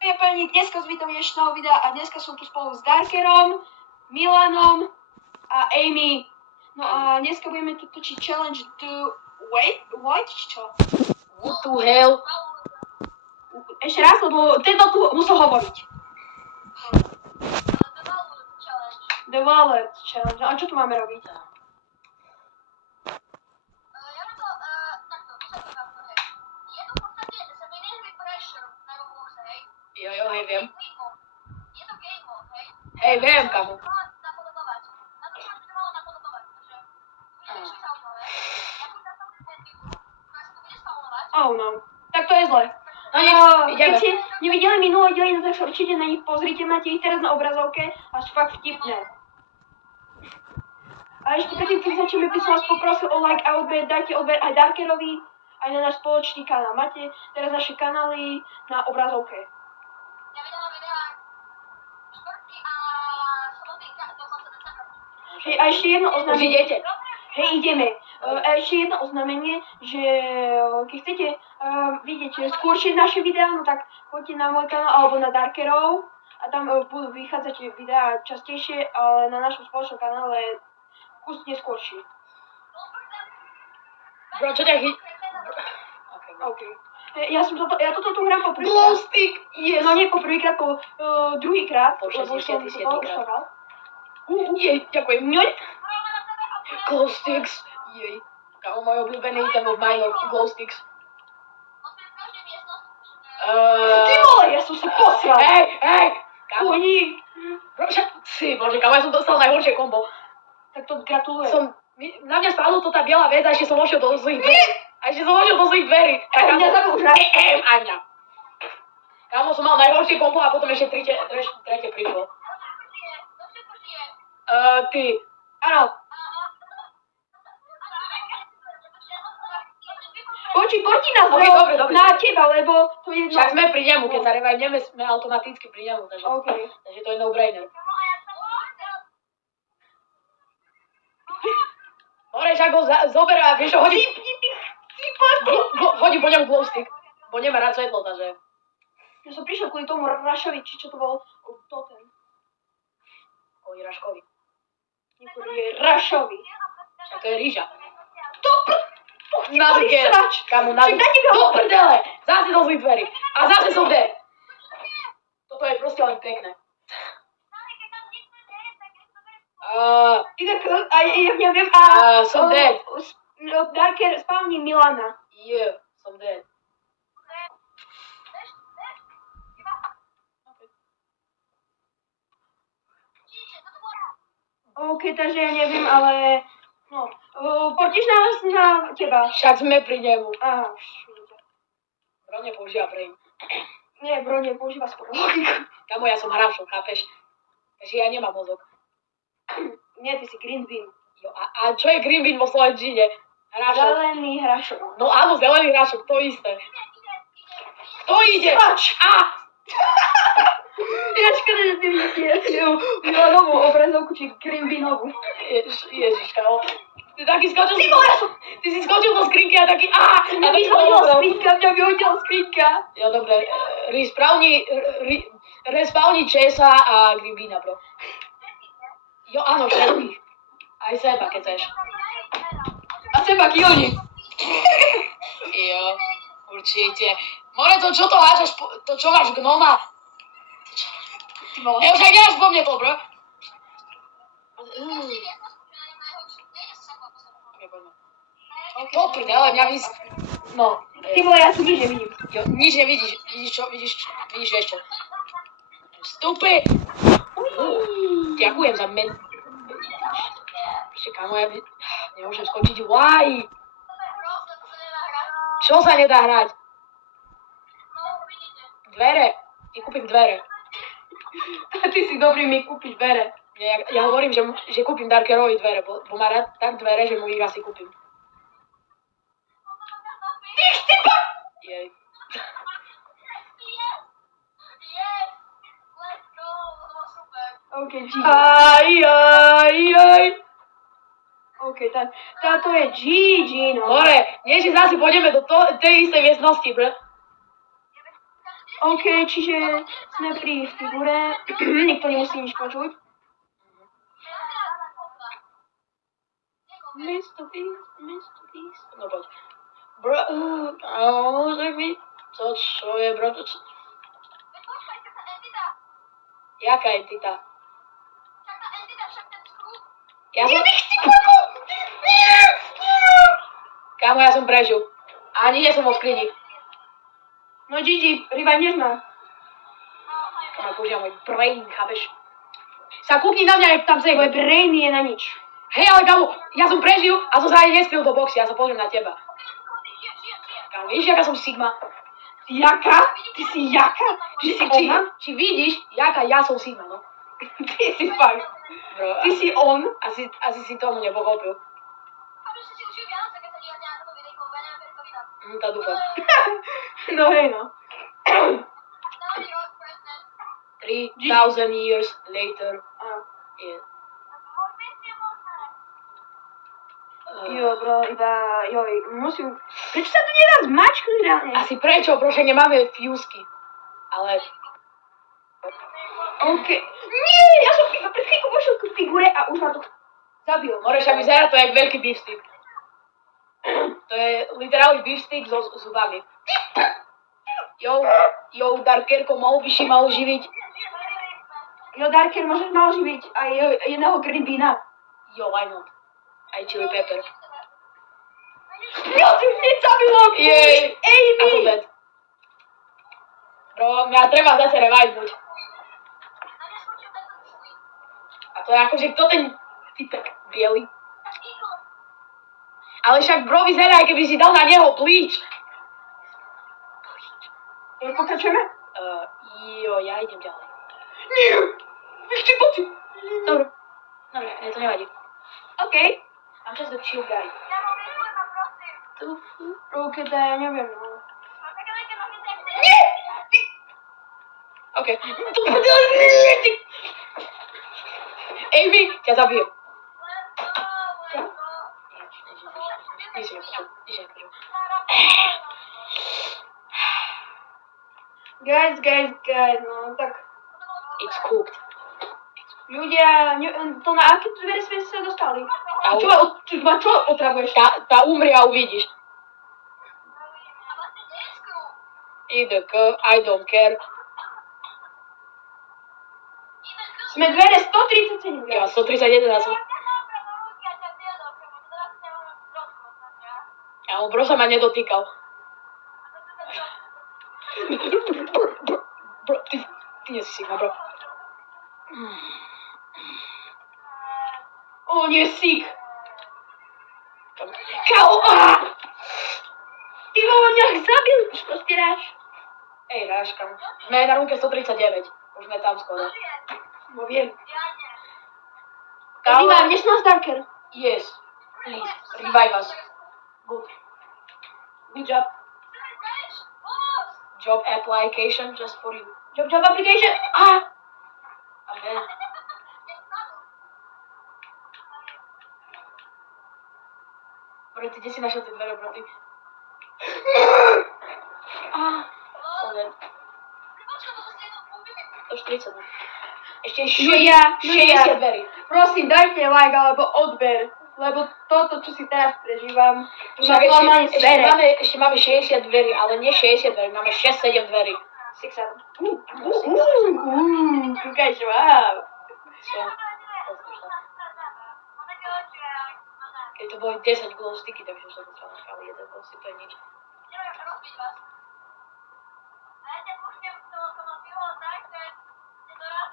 Prijatelji, dneska vítam dnešného videa a dneska som tu spolu s Darkerom, Milanom a Amy. No a dneska budeme tu točiť challenge to wait, čo? What the hell? Ešte raz, lebo tento tu musel hovoriť. The Wallet Challenge. A čo tu máme robiť? Jo, hej, viem. Hej, viem, kamo. Oh no. Tak to je zle. No nič, ideme. Keď ste nevideli minulé diely, no tak sa určite na nich pozrite, máte ich teraz na obrazovke a sú fakt vtipné. A ešte predtým, keď začneme, by som vás poprosil o like a odber, dajte odber aj Darkerovi, aj na náš spoločný kanál. Máte teraz naše kanály na obrazovke. Hej, a ešte jedno oznámenie. Už idete. Hej, ideme. A ešte jedno oznámenie, že keď chcete vidieť skôršie naše videá, no tak choďte na môj kanál alebo na Darkerov a tam budú vychádzať videá častejšie, ale na našom spoločnom kanále kus neskôršie. Bro, čo ťa Okay. Ja toto tu hrám po prvýkrát. Glowstick, yes. No nie po prvýkrát, po druhýkrát, Po lebo som 60. to už hral. Jej, ďakujem. Glowsticks. Jej. Kámo, môj obľúbený item v Minor, Glowsticks. Ty vole, ja som sa posral. Hej, kámo. Uní. Bro, si, bože, kámo, ja som dostal najhoršie kombo. Tak to gratulujem. Na mňa spadlo to tá biela vec a ešte som vošiel do zlých dverí. Tak mňa zabil už raz. Aj mňa. Kámo, som mal najhoršie kombo a potom ešte tretie prišlo. Ty. Áno. Poďte nás dobre. na teba, lebo to je jedno. Však sme pri nemu, keď sa revajneme, sme automaticky pri nemu, takže to je no-brainer. Dobre, však ho zober a vieš ho hodí. Hodí po ňom glowstick, bo nemá rád svetlo, takže. Ja som prišiel kvôli tomu Rašovi, či čo to bol totem. Kvôli Raškovi. Kvôli Rašovi. Však to je rýža. Na srač. Kamu, do prdele. Zase do zlých dverí. A zase som dead. Toto je proste len pekné. Inak, ja neviem, som dead. Darker spavní Milana. Yeah, som dead. OK, takže ja neviem, ale no, poďteš nás na teba. Však sme pri nemu. Aha, Bro nepoužíva brain. Nie, bro nepoužíva skoro logiku. Kamo, ja som hráčov, chápeš? Takže ja nemám mozog. Nie, ty si green bean. Jo, a čo je green bean vo slovenčine? Hráčov. Zelený hráčov. No áno, zelený hráčok, to isté. Kto ide? Srač! Ja škoda, že ty vidíte Milanovú obrazovku, či green beanovú. Ježiš, kámo. Ty taký skočil... Ty si skočil do skrinky a taký... Mňa vyhodila skrinka. Jo, dobre. Respawni Chesa a green beana, bro. Jo, áno, všetkých. Aj seba, keď chceš. A seba, Kioni. Jo, určite. More, to čo to háčaš, to čo máš gnoma? Ja už aj nemáš po mne to, bro. To prdele, mňa No. Ty vole, ja tu nič nevidím. Jo, nič nevidíš. Vidíš čo? Vidíš vieš čo. Stupid! Ďakujem za Ešte kamo, ja nemôžem skočiť. Why? Čo sa nedá hrať? Dvere. Ti kúpim dvere. A ty si dobrý mi kúpiť dvere. Ja hovorím, že kúpim Darkerovi dvere, bo má rád tak dvere, že mu ich asi kúpim. Ty štypa! Jej. OK, G. Aj. OK, táto je GG, no. More, nie, že zase pôjdeme do tej istej miestnosti, bro. OK, čiže sme pri figure. Nikto nemusí nič počuť. Mr. Beast. No poď. Řekni mi, čo je, bro? Jaká entita? Ja som... Kámo, ja som prežil. Ani nie som vo skrini. No GG, revive ma. Kámo, používam môj brain, chápeš? Sa kúkni na mňa, tam sa Tvoje brain je na nič. Hej, ale kámo, ja som prežil a som sa ani neskryl do boxy, ja sa pozriem na teba. Kámo, vidíš, jaká som Sigma? Jaka? Ty si jaka? Že si ona? Či vidíš, jaká ja som Sigma, no? Ty si fakt. Bro, Ty si on? asi si tomu nepochopil. To dúfam. No hej no. 3000 years later. Yeah. Jo, bro, joj, musím... Prečo sa to nedá zmačknúť reálne? Asi prečo? Prože nemáme fusky. Ale... OK. Nie, ja som iba pred chvíľkou vošiel k figure a už ma to zabil. Moreš, a vyzerá to jak veľký beefstick. To je literálny beefstick so zubami. Jo, Darkerko, mohol by si mal živiť? Jo, Darker, môžeš mal živiť aj jedného Gribina. Jo, why not? Aj chili pepper. Jo, ty hneď zabilo! Jej! Amy! A to bad. Bro, mňa treba zase revivenúť. A to je akože kto ten typek biely? Ale však bro vyzerá, aj keby si dal na neho bleach. Už pokračujeme? Jo, ja idem ďalej. Nie! Ešte poďte! Dobre, mne to nevadí. OK. Mám čas do chill guy. OK, to ja neviem, no. Nie! OK. Amy, ťa zabijem. Čo? Nič nepočul. Guys, no tak... It's cooked. Ľudia, to na aké dvere sme sa dostali? Čo otravuješ? Tá umrie a uvidíš. IDK, I don't care. Sme dvere 137. Ja, 131 som. Ja, bro sa ma nedotýkal. Bro, ty nie si Sigma, bro. Nie, sík. Čau! Ty vole, mňa zabil, čo stiráš? Ej, ráškam. Sme na runke 139. Už sme tam skoro. No viem. Kámo. Revive, než nás Darker. Yes, please, revive us. Good job. Job application just for you. Job application. Amen. Bro, ty kde si našiel tie dvere, bro, ty? Som 140. Ešte Ľudia, 60 dverí. prosím, dajte like alebo odber, lebo toto, čo si teraz prežívam, to ma Však normálne sere. ešte máme 60 dverí, ale nie 60 dverí, máme 6-7 dverí. 6-7. Kúkaj, čo mám. So, keď to boli 10 glow sticky, tak už som sa potreboval, ale jeden glow stick, to je nič.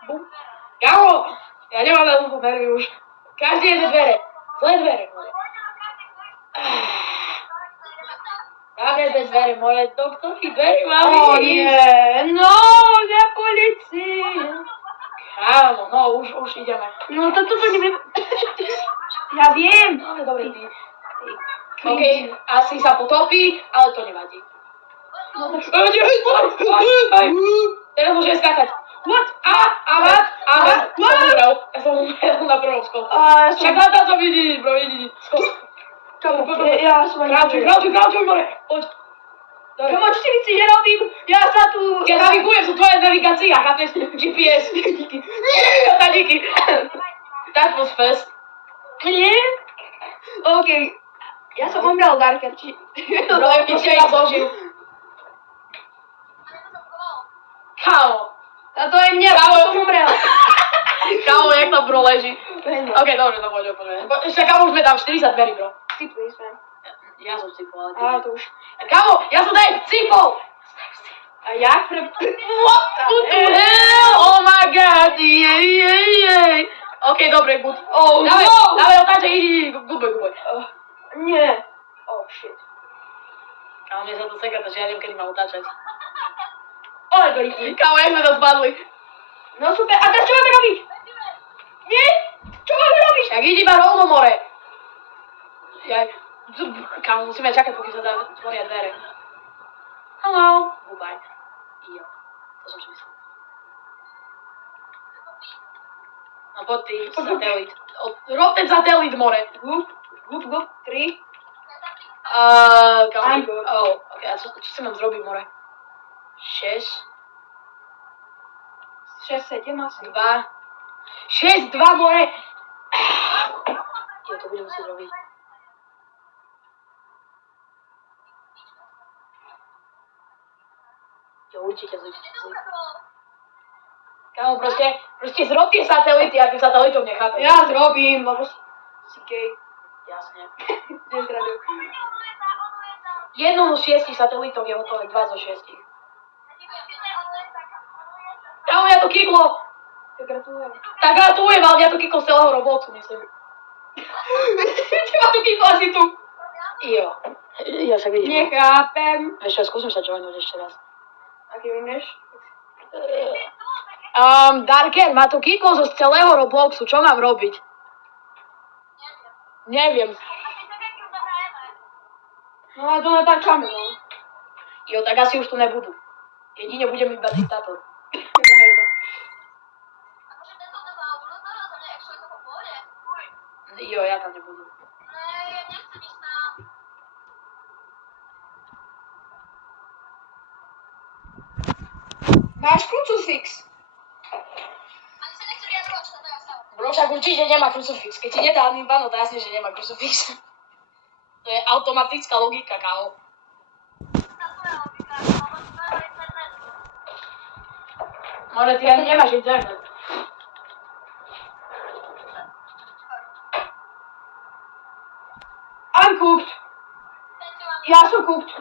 Bum. Kámo, ja nemám veľkú dverí už. Každý jedné dvere. Zlé dvere, moje. Dáme bez dvere, moje doktorky dvere máme ísť. No, na policii. Kámo, no už ideme. No toto neviem. Ja viem. No, dobre, ty. OK, asi sa potopí, ale to nevadí. No tak... Teraz môžeme skákať. What? Ja som umrel na prvom skoku. Však na to vidíš, bro, vidíš. Skok. Ja som ani... Kráčuj, more. Poď. Dobre. Kamo, čo si myslíš, že robím? Ja sa tu... Ja navigujem, sú tvoje navigácia, chápeš? GPS. Díky. That was fast. Nie? OK. Ja som umrel, Darker, či... Bro, nič raz ožil. Kámo. A to je mňa, Kámo. som umrel. Kámo, jak tam bro leží. OK. OK, dobre, to poďme. Ešte kámo, už sme tam 40 dverí, bro. Cipli sme. Ja som cipol, ale ty. A to už. Kámo, ja som tady cipol! A ja? What the hell? Oh my god, jej. OK, dobre, good. Oh, Dávaj otáčaj, idi, guboj. Nie. Oh, shit. Kámo, mne sa to seka, takže ja neviem, kedy mám otáčať. Algoritmy. Kámo, jak sme to spadli. No super, a teraz čo máme robiť? Nie? Čo máme robiť? Tak idi iba rovno more. Kámo, musíme čakať, pokým sa zatvoria dvere. Hello. Goodbye. Jo, to som si myslel. No poď ty, satelit. Rob ten satelit, more. Gup, 3. Kámo, I'm good. OK, a čo si mám zrobiť, more? 6, 6, 7 asi. 2, 6, 2, more. Jo, to budem musieť robiť. Jo, určite zvyk. Kámo, proste zrob tie satelity, ja tým satelitom nechápem. Ja zrobím, lebo si gay. Jasne. Nezraduj. Jedno zo 6 satelitov je hotové, 2 zo 6. Kámo, mňa to kiklo. Gratulujem. Tak gratulujem, ale mňa to kiklo z celého robotu, myslím. Teba tu kýklo asi tu. Jo. Ja však vidím. Nechápem. Vieš čo, skúsim sa joinúť ešte raz. A keď umrieš? Darker, má to kiklo zo celého Robloxu, čo mám robiť? Neviem. No a to natáčame, no. Jo, tak asi už tu nebudú. Jedine budem iba diktátor. Jo, ja tam nebudú. Máš krucifix. Bro, však určite nemá krucifix. Keď ti nedá admin, to jasne, že nemá krucifix. To je automatická logika, kámo. Ale ty ani nemáš internet. I'm cooked. Ja som cooked.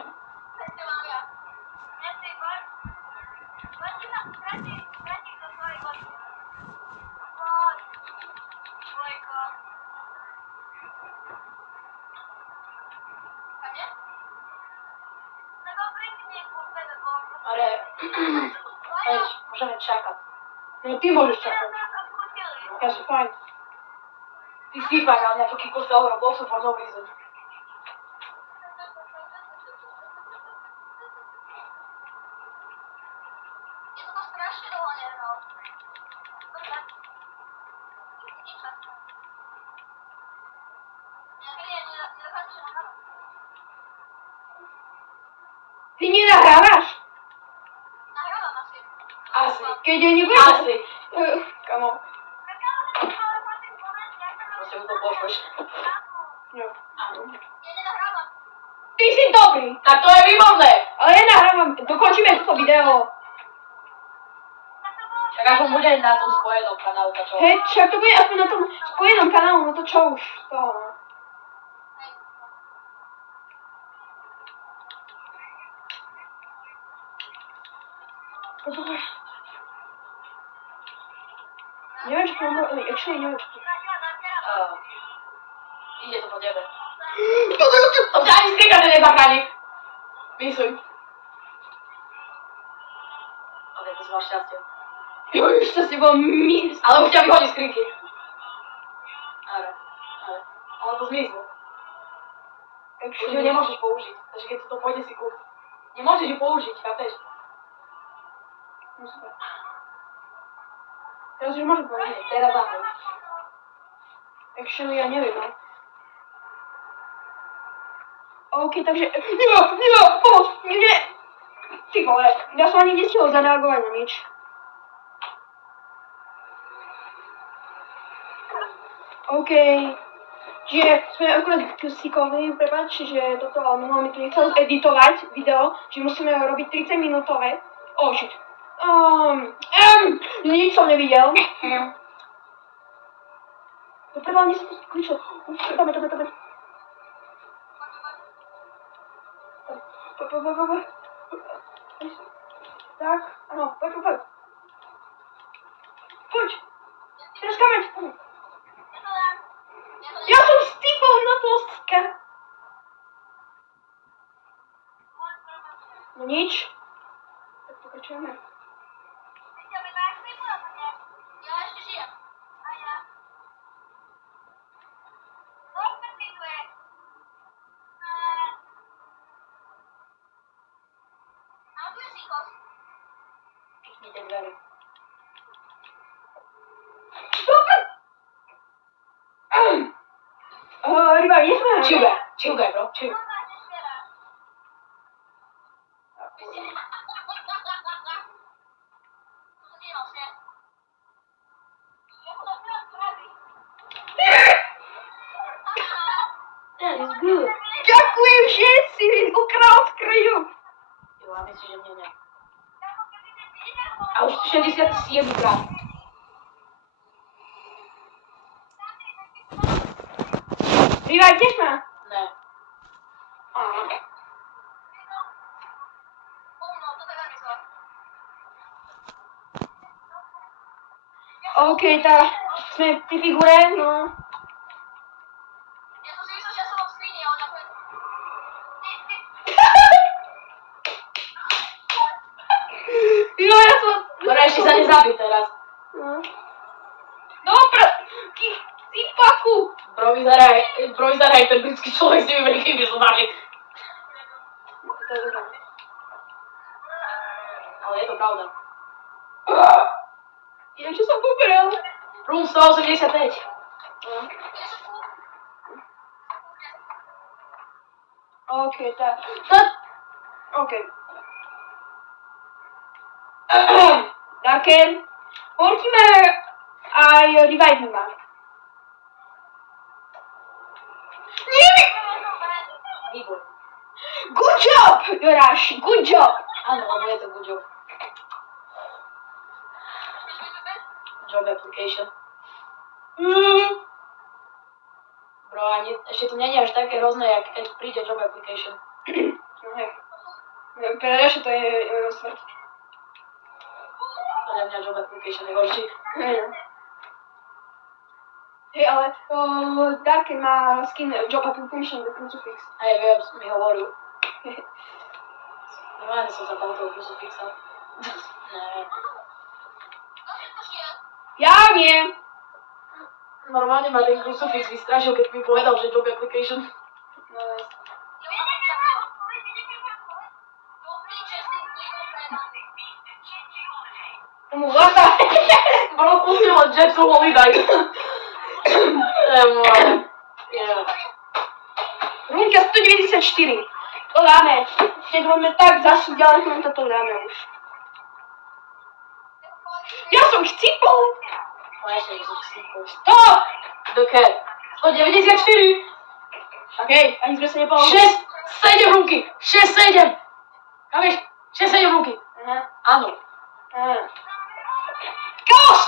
Ale... Vieš, môžeme čakať. No ty môžeš čakať. Ja som fajn. Ty si fajn, ale mňa to kiko z toho Robloxu for no reason. Ty nenahrávaš? Asi. Keď je nebudeš... Asi. Kamo. Proste mu to pošleš. Jo. Áno. Ty si dobrý. Tak to je výborné. Ale ja nahrávam. Dokončíme toto video. Tak aspoň bude na tom spojenom kanálu, tak čo? Hej, však to bude aspoň na tom spojenom kanálu, no to čo už z toho, no. Počúvaj. Neviem, čo to mám, actually neviem, čo to... Ide to po tebe. To ťa ani skrika, že nezachráni. Myslím. Ok, to si máš šťastie. Jo, už to si bol míst. Ale už ťa vyhodí z krinky. Ale. Ale to zmizlo. Už ju nemôžeš použiť. Takže keď to pôjde si kúp. Nemôžeš ju použiť, chápeš? No super. Teraz už môžem povedať. Teraz áno. Actually, ja neviem, no. OK, takže... Nie, pomoc! Nie! Ty vole, ja som ani nestihol zareagovať na nič. OK. Čiže sme akurát kusíkovali, prepáč, že toto, ale minulé mi tu nechcel editovať video, že musíme robiť 30 minútové. Oh shit. Nič som nevidel. Doprva, nie som to skúšal. Dáme. Tak, áno, poď. Poď. Teraz kameň. Ja som stýpal na plostka. No nič. Tak pokračujeme. Píknite dveře. Ryba, nie sme. Chill guy, bro. Chill. That is good. Ďakujem, že si mi ukral z kraju. Jo, a myslíš, že mě ne. A už 67 krát. Ryba, ideš ma? Ne. OK, tak sme pri figure, no. Jo, ja som... Dobre, ešte sa nezabij teraz. Dobre, ty paku. Bro, vyzerá aj ten britský človek s tými veľkými zubami. Ale je to pravda. Ja čo som poberal? Room 185. OK, tak. OK. Darken, portíme aj revive ma. Výbor. Good job, Joráš, good job. Áno, lebo je to good job. Job application. Bro, ani, ešte to nie je až také hrozné, jak keď príde job application. No hej. Pretože to je smrť. Podľa mňa job application je horší. Hej, ale Darken má skin job application do Crucifix. Aj viem, mi hovoril. Normálne som zabal toho Crucifixa. Ne. Ja nie. Normálne ma ten Crucifix vystrašil, keď mi povedal, že job application. No, tomu vlasa. Bro, pustil od Jackson Holiday. Runka 194. To dáme. Keď budeme tak zašli ďaleko, to dáme už. Ja som chcípol. Konečne, som chcípol. Stop! Doké? 194. Okej, ani sme sa nepovedali. 6, 7 ruky. 6, 7. Kavieš? 6, 7 ruky. Aha. Áno. Kost!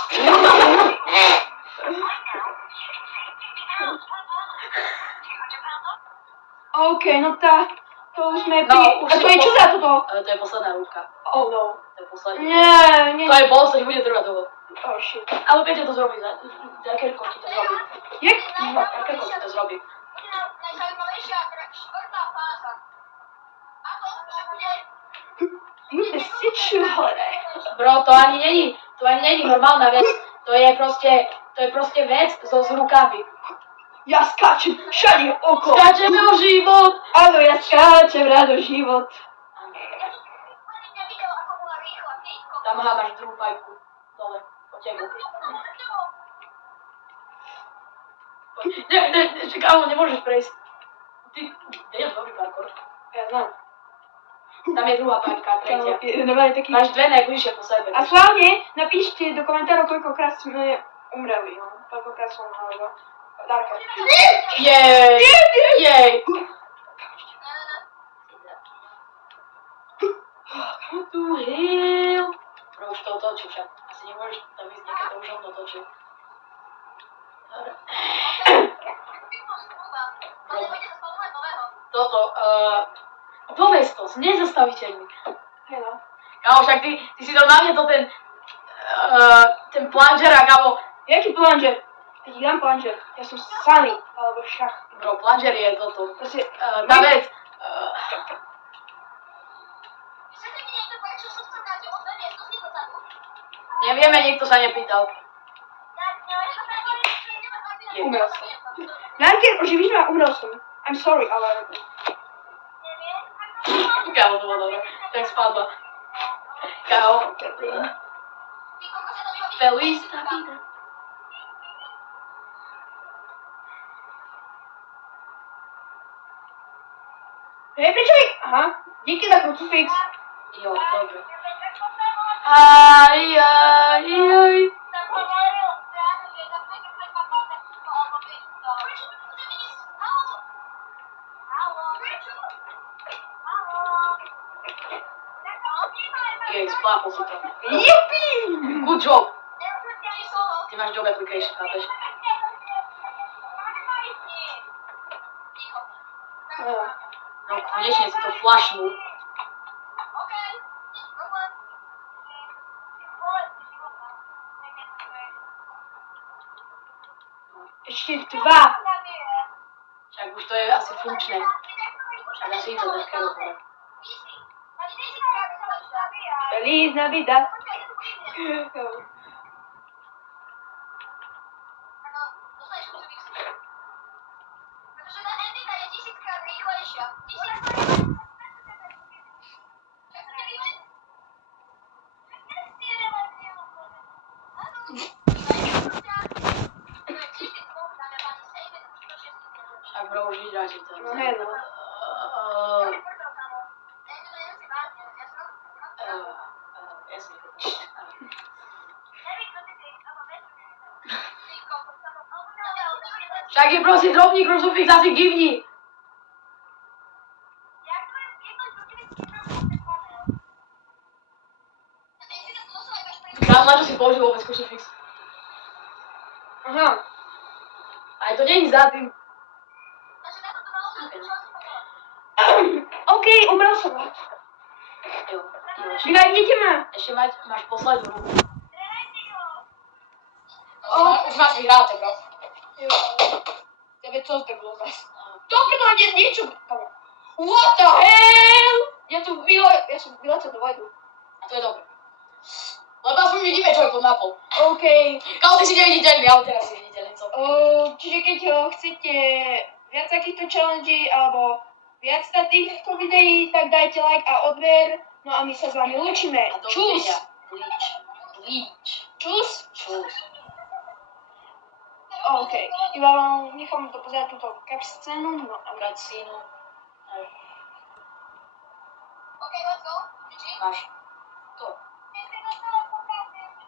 OK, no tá, to už sme pri... No, už A to je čo za toto? Ale to je posledná rúbka. Oh no. To je posledná. Nie. To je boss, to bude trvať dlho. Oh shit. Ale viete to zrobiť, Darkerko ti to zrobí. Jak? Darkerko ti to zrobí. Si čo hore? Bro, to ani není normálna vec. To je proste vec so s rukami. Ja skáčem všade okolo. Skáčeme o život. Áno, ja skáčem rád o život. Tam máš druhú pajku. Dole, po tebu. Ne, kámo, nemôžeš prejsť. Ty, je dobrý parkour. Ja znam. Tam je druhá paňka, tretia. Normálne taký... Máš dve najbližšie po sebe. A slávne napíšte do komentárov, koľkokrát sme umreli, no. Koľkokrát som umrel. Darka. Jej! Jej! Come to hill. Bro, už to otočí však. Asi nemôžeš tam ísť niekedy, to už on otočil. Dobre. Toto, povedz to, nezastaviteľný. Hej no. Kámo, však ty si dal na mne to ten plunger a kámo, Jaký plunger? Ja ti dám plunger. Ja som Sunny, alebo šach. bro, plunger je toto. Proste... Tá vec, nevieme, nikto sa nepýtal. Umrel som. Darker, oživíš ma? Umrel som. I'm sorry, ale... Kámo, to bolo dobré, tak spadla. Kámo, Feliz vida. Hej, pričuj! Aha, díky za krucifix. Jo, dobre. Aj. Jej, splápol si to. Jupi! Good job. Ty máš job application, chápeš? No, konečne si to flashnul. Ešte dva. Však už to je asi funkčné. Však asi to také dobre. Feliz Navidad. Však bro, už vydáš to. No hej, no. Jasne. Však je prosím drobný krucifix, asi givni. Kámo, na čo si použil vôbec krucifix? Aha. Aj to není za tým. OK, umrel som. Jo, Vynajdete ma. ešte máš poslednú ruku. Už máš vyhráte, bro. Jo. Tebe co tak bolo zase? To predám niečo. What the hell? Ja som vyletel do vojdu. A to je dobré. Lebo aspoň vidíme, čo je pod mapou. OK. Kámo, ty si neviditeľný, ale teraz si viditeľný, co? Čiže keď chcete viac takýchto challenge alebo viac týchto videí, tak dajte like a odber. No a my sa s vami lúčime. A Čus. dovidenia. Bleach. Čus. Čus. OK. Iba vám nechám to pozerať túto cutscénu. No a Cutscene. let's go. Máš. To.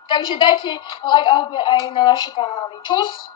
takže dajte like a odber aj na naše kanály. Čus.